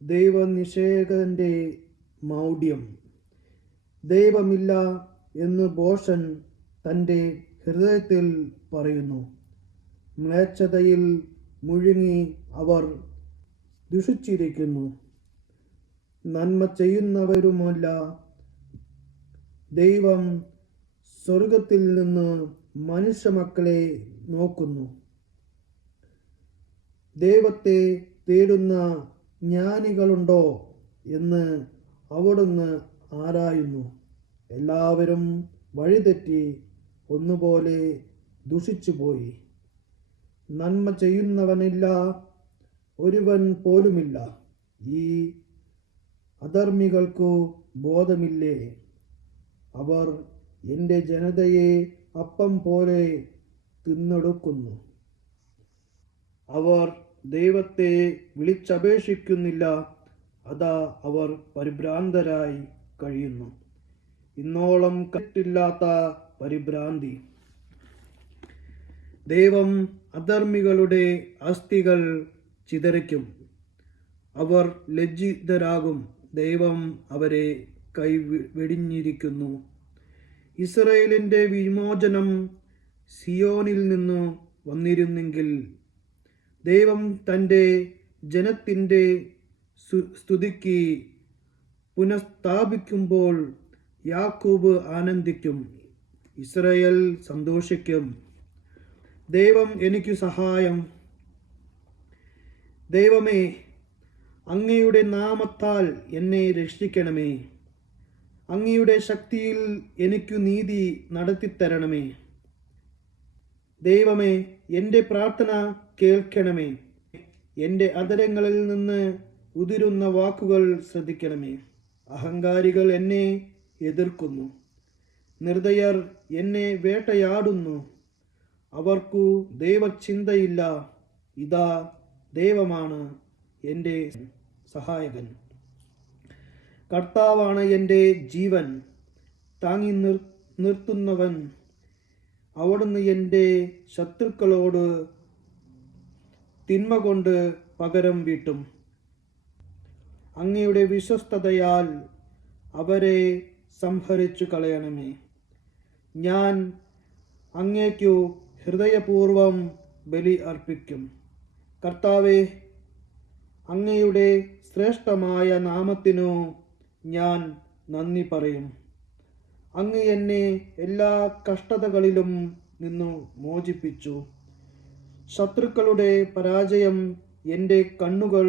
ദൈവനിഷേധന്റെ മൗഢ്യം. ദൈവമില്ല എന്ന് ഭോഷൻ തൻ്റെ ഹൃദയത്തിൽ പറയുന്നു. മ്ലേച്ഛതയിൽ മുഴുകി അവർ ദുഷിച്ചിരിക്കുന്നു. നന്മ ചെയ്യുന്നവരുമല്ല. ദൈവം സ്വർഗത്തിൽ നിന്ന് മനുഷ്യമക്കളെ നോക്കുന്നു. ദൈവത്തെ തേടുന്ന ജ്ഞാനികളുണ്ടോ എന്ന് അവിടുന്ന് ആരായുന്നു. എല്ലാവരും വഴിതെറ്റി ഒന്നുപോലെ ദുഷിച്ചുപോയി. നന്മ ചെയ്യുന്നവനില്ല, ഒരുവൻ പോലുമില്ല. ഈ അധർമ്മികൾക്കു ബോധമില്ലേ? അവർ എൻ്റെ ജനതയെ അപ്പം പോലെ തിന്നെടുക്കുന്നു. അവർ ദൈവത്തെ വിളിച്ചപേക്ഷിക്കുന്നില്ല. അതാ അവർ പരിഭ്രാന്തരായി കഴിയുന്നു. ഇന്നോളം കണ്ടിട്ടില്ലാത്ത പരിഭ്രാന്തി. ദൈവം അധർമ്മികളുടെ അസ്ഥികൾ ചിതറിക്കും. അവർ ലജ്ജിതരാകും. ദൈവം അവരെ കൈവെടിഞ്ഞിരിക്കുന്നു. ഇസ്രായേലിൻ്റെ വിമോചനം സിയോനിൽ നിന്നു വന്നിരുന്നെങ്കിൽ, ദൈവം തൻ്റെ ജനത്തിൻ്റെ സ്തുതിക്ക് പുനഃസ്ഥാപിക്കുമ്പോൾ യാക്കോബ് ആനന്ദിക്കും, ഇസ്രായേൽ സന്തോഷിക്കും. ദൈവം എനിക്ക് സഹായം. ദൈവമേ, അങ്ങയുടെ നാമത്താൽ എന്നെ രക്ഷിക്കണമേ. അങ്ങയുടെ ശക്തിയിൽ എനിക്കു നീതി നടത്തിത്തരണമേ. ദൈവമേ, എൻ്റെ പ്രാർത്ഥന കേൾക്കണമേ. എൻ്റെ അധരങ്ങളിൽ നിന്ന് ഉതിരുന്ന വാക്കുകൾ ശ്രദ്ധിക്കണമേ. അഹങ്കാരികൾ എന്നെ എതിർക്കുന്നു. നിർദ്ദയർ എന്നെ വേട്ടയാടുന്നു. അവർക്കു ദൈവചിന്തയില്ല. ഇതാ ദൈവമാണ് എൻ്റെ സഹായകൻ. കർത്താവാണ് എൻ്റെ ജീവൻ താങ്ങി നിർത്തുന്നവൻ. അവിടുന്ന് എൻ്റെ ശത്രുക്കളോട് തിന്മ കൊണ്ട് പകരം വീട്ടും. അങ്ങയുടെ വിശ്വസ്തതയാൽ അവരെ സംഹരിച്ചു കളയണമേ. ഞാൻ അങ്ങേക്കു ഹൃദയപൂർവം ബലി അർപ്പിക്കും. കർത്താവേ, അങ്ങയുടെ ശ്രേഷ്ഠമായ നാമത്തിനു ഞാൻ നന്ദി പറയും. അങ്ങ് എന്നെ എല്ലാ കഷ്ടതകളിലും നിന്നു മോചിപ്പിച്ചു. ശത്രുക്കളുടെ പരാജയം എൻ്റെ കണ്ണുകൾ